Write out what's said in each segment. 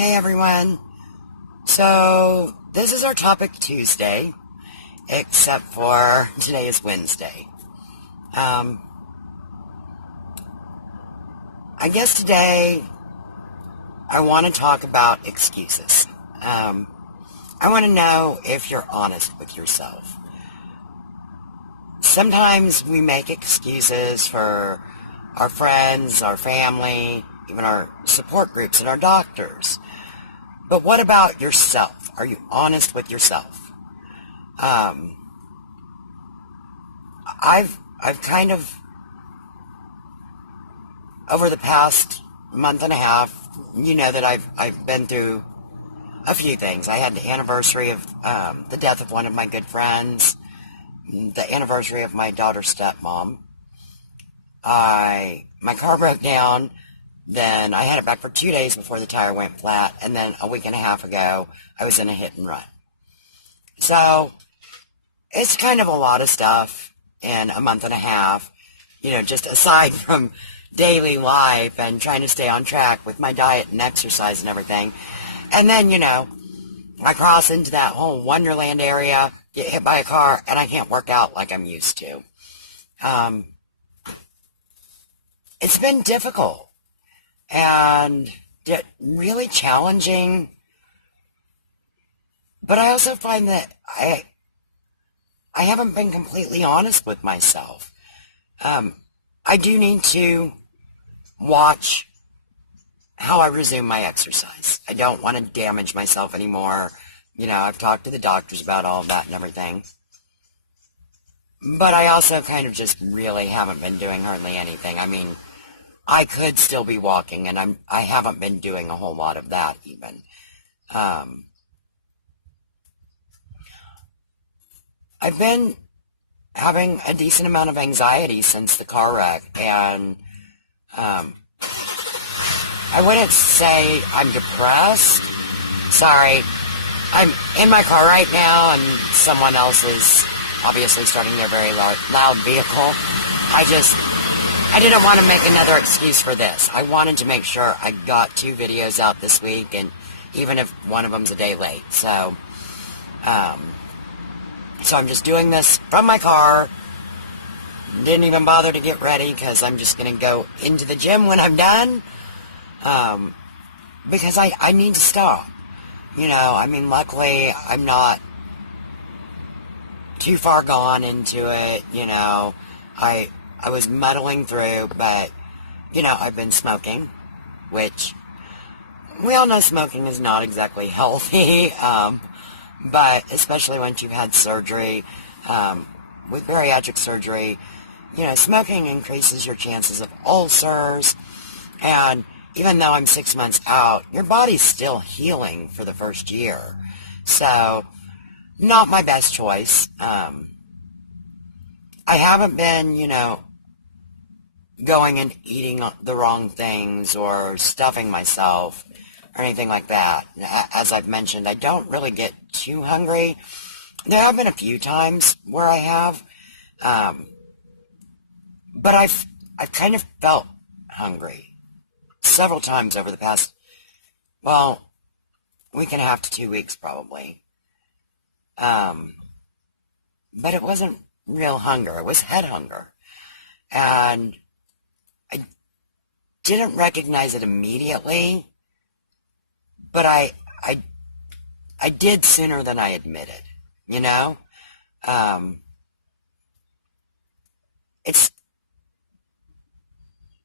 Hey everyone. So, this is our topic Tuesday, except for today is Wednesday. Um, I guess today I want to talk about excuses. I want to know if you're honest with yourself. Sometimes we make excuses for our friends, our family, even our support groups and our doctors. But what about yourself? Are you honest with yourself? Um, I've kind of, over the past month and a half, you know that I've been through a few things. I had the anniversary of the death of one of my good friends, the anniversary of my daughter's stepmom. My car broke down, then I had it back for 2 days before the tire went flat, and then a week and a half ago, I was in a hit and run. So, it's kind of a lot of stuff in a month and a half, just aside from daily life and trying to stay on track with my diet and exercise and everything. And then, I cross into that whole Wonderland area, get hit by a car, and I can't work out like I'm used to. It's been difficult and really challenging, but I also find that I haven't been completely honest with myself. I do need to watch how I resume my exercise. I don't want to damage myself anymore. I've talked to the doctors about all of that and everything. But I also kind of just really haven't been doing hardly anything. I mean, I could still be walking, and I haven't been doing a whole lot of that even. I've been having a decent amount of anxiety since the car wreck, and I wouldn't say I'm depressed. Sorry, I'm in my car right now, and someone else is obviously starting their very loud vehicle. I didn't want to make another excuse for this. I wanted to make sure I got 2 videos out this week, and even if one of them's a day late. So I'm just doing this from my car. Didn't even bother to get ready because I'm just going to go into the gym when I'm done. Because I need to stop. Luckily I'm not too far gone into it. I was muddling through, but, I've been smoking, which we all know smoking is not exactly healthy, but especially once you've had surgery, with bariatric surgery, smoking increases your chances of ulcers, and even though I'm 6 months out, your body's still healing for the first year, so not my best choice. I haven't been, going and eating the wrong things or stuffing myself or anything like that. As I've mentioned, I don't really get too hungry. There have been a few times where I have, but I've kind of felt hungry several times over the past, week and a half to 2 weeks probably. But it wasn't real hunger. It was head hunger. And I didn't recognize it immediately, but I did sooner than I admitted,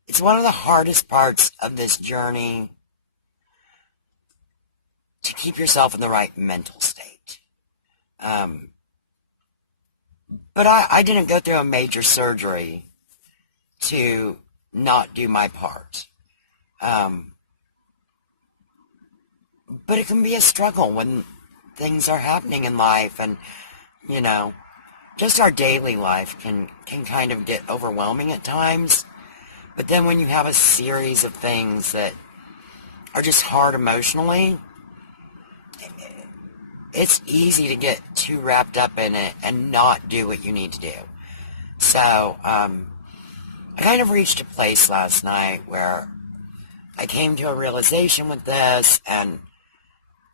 It's one of the hardest parts of this journey to keep yourself in the right mental state. But I didn't go through a major surgery to not do my part. But it can be a struggle when things are happening in life, and, just our daily life can kind of get overwhelming at times. But then when you have a series of things that are just hard emotionally, it's easy to get too wrapped up in it and not do what you need to do. So, I kind of reached a place last night where I came to a realization with this and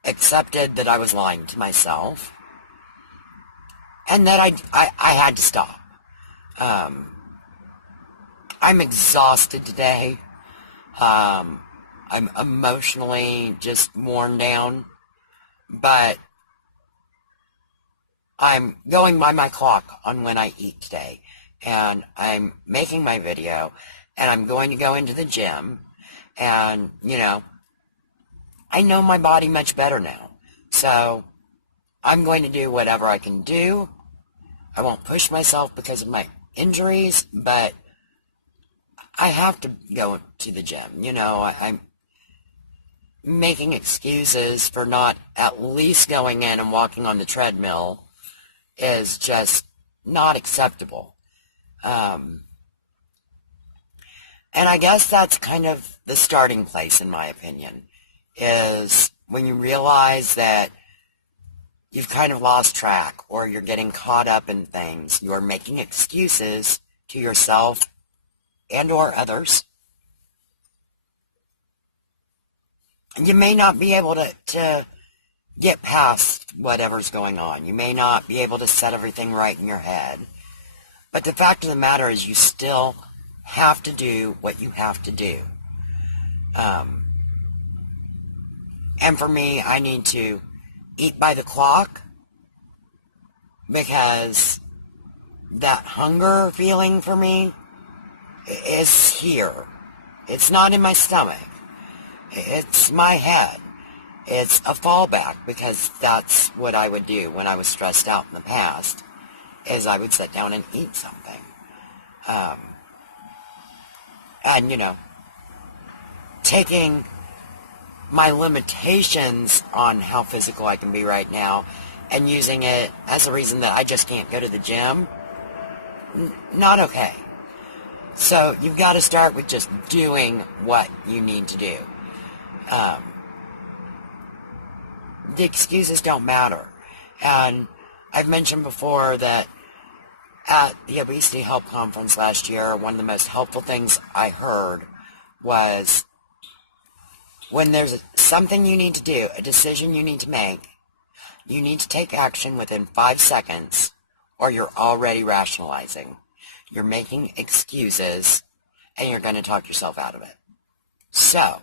accepted that I was lying to myself and that I had to stop. I'm exhausted today. I'm emotionally just worn down, but I'm going by my clock on when I eat today, and I'm making my video, and I'm going to go into the gym, and, I know my body much better now, so I'm going to do whatever I can do. I won't push myself because of my injuries, but I have to go to the gym. I'm making excuses for not at least going in and walking on the treadmill is just not acceptable. And I guess that's kind of the starting place, in my opinion, is when you realize that you've kind of lost track or you're getting caught up in things. You're making excuses to yourself and or others. You may not be able to get past whatever's going on. You may not be able to set everything right in your head. But the fact of the matter is you still have to do what you have to do. And for me, I need to eat by the clock because that hunger feeling for me is here. It's not in my stomach. It's my head. It's a fallback because that's what I would do when I was stressed out in the past, is I would sit down and eat something. And, taking my limitations on how physical I can be right now and using it as a reason that I just can't go to the gym, not okay. So you've got to start with just doing what you need to do. The excuses don't matter. And I've mentioned before that at the Obesity Help Conference last year, one of the most helpful things I heard was when there's something you need to do, a decision you need to make, you need to take action within 5 seconds or you're already rationalizing. You're making excuses and you're going to talk yourself out of it. So,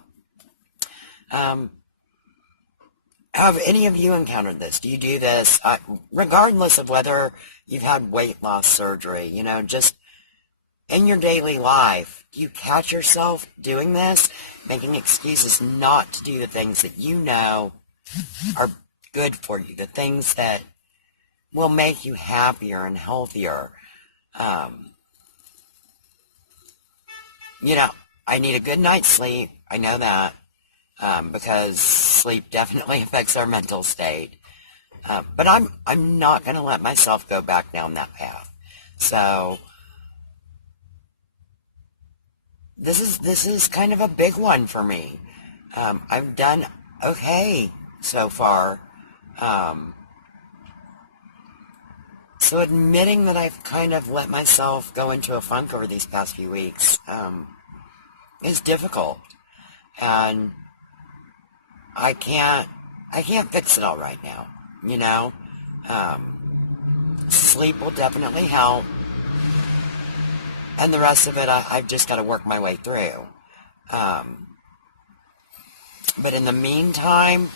have any of you encountered this? Do you do this, regardless of whether you've had weight loss surgery, just in your daily life? Do you catch yourself doing this, making excuses not to do the things that you know are good for you, the things that will make you happier and healthier? I need a good night's sleep. I know that. Because sleep definitely affects our mental state. But I'm not going to let myself go back down that path. So this is kind of a big one for me. I've done okay so far. So admitting that I've kind of let myself go into a funk over these past few weeks is difficult. And I can't fix it all right now, Sleep will definitely help, and the rest of it, I've just got to work my way through. But in the meantime,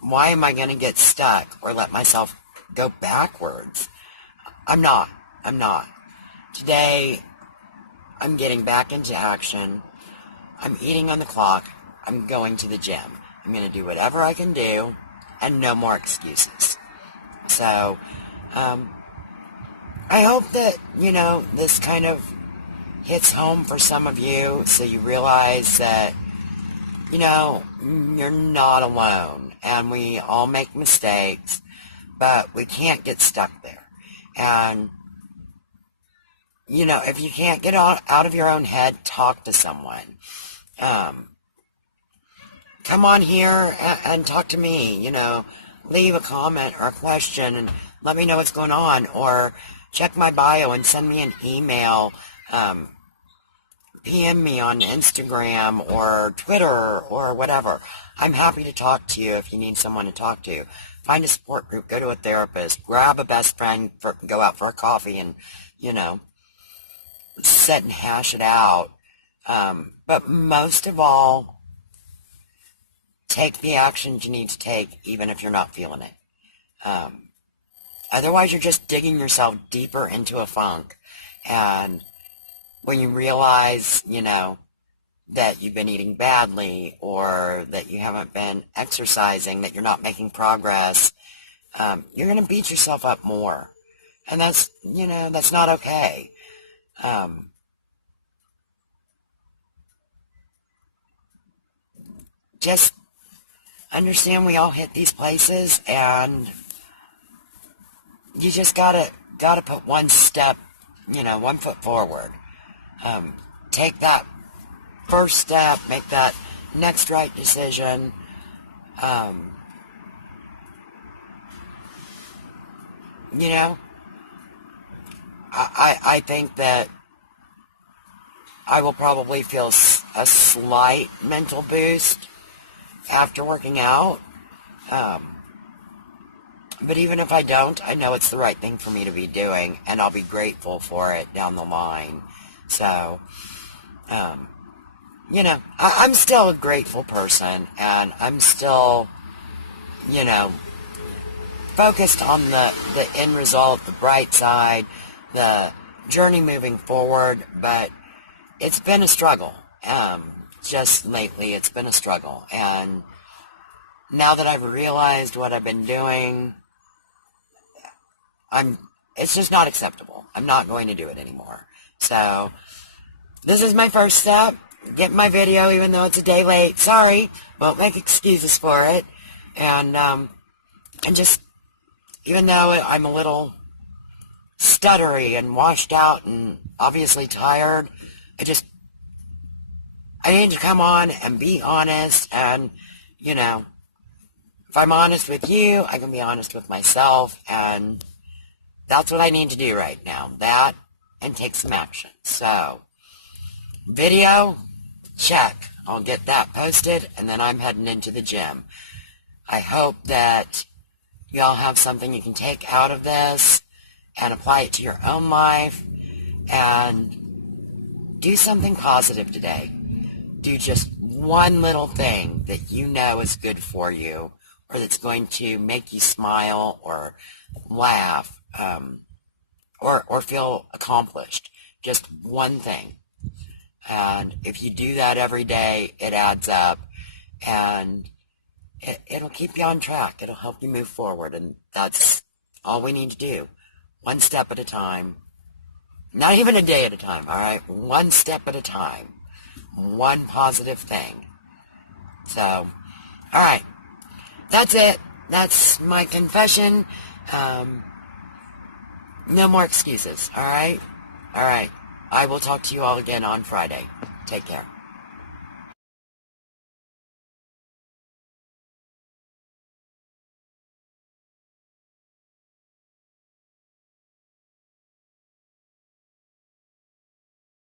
why am I going to get stuck or let myself go backwards? I'm not. Today, I'm getting back into action. I'm eating on the clock. I'm going to the gym. I'm going to do whatever I can do, and no more excuses. So, I hope that, this kind of hits home for some of you, so you realize that, you're not alone, and we all make mistakes, but we can't get stuck there. And, if you can't get out of your own head, talk to someone. Come on here and talk to me, leave a comment or a question and let me know what's going on, or check my bio and send me an email. PM me on Instagram or Twitter or whatever. I'm happy to talk to you if you need someone to talk to. Find a support group, go to a therapist, grab a best friend, go out for a coffee and, sit and hash it out. But most of all, take the actions you need to take, even if you're not feeling it. Otherwise, you're just digging yourself deeper into a funk. And when you realize, that you've been eating badly or that you haven't been exercising, that you're not making progress, you're going to beat yourself up more. And that's not okay. Just understand we all hit these places, and you just gotta put one step, one foot forward. Take that first step, make that next right decision. I think that I will probably feel a slight mental boost after working out. But even if I don't, I know it's the right thing for me to be doing, and I'll be grateful for it down the line. So, I'm still a grateful person, and I'm still, focused on the end result, the bright side, the journey moving forward, but it's been a struggle. Just lately, it's been a struggle, and now that I've realized what I've been doing, it's just not acceptable. I'm not going to do it anymore. So, this is my first step. Get my video, even though it's a day late. Sorry, won't make excuses for it. And just, even though I'm a little stuttery and washed out and obviously tired, I need to come on and be honest. And, if I'm honest with you, I can be honest with myself. And that's what I need to do right now. That and take some action. So, video, check. I'll get that posted, and then I'm heading into the gym. I hope that y'all have something you can take out of this and apply it to your own life, and do something positive today. Do just one little thing that you know is good for you, or that's going to make you smile or laugh, or feel accomplished. Just one thing. And if you do that every day, it adds up, and it'll keep you on track. It'll help you move forward, and that's all we need to do. One step at a time. Not even a day at a time, all right? One step at a time. One positive thing. So, all right. That's it. That's my confession. No more excuses, all right? All right. I will talk to you all again on Friday. Take care.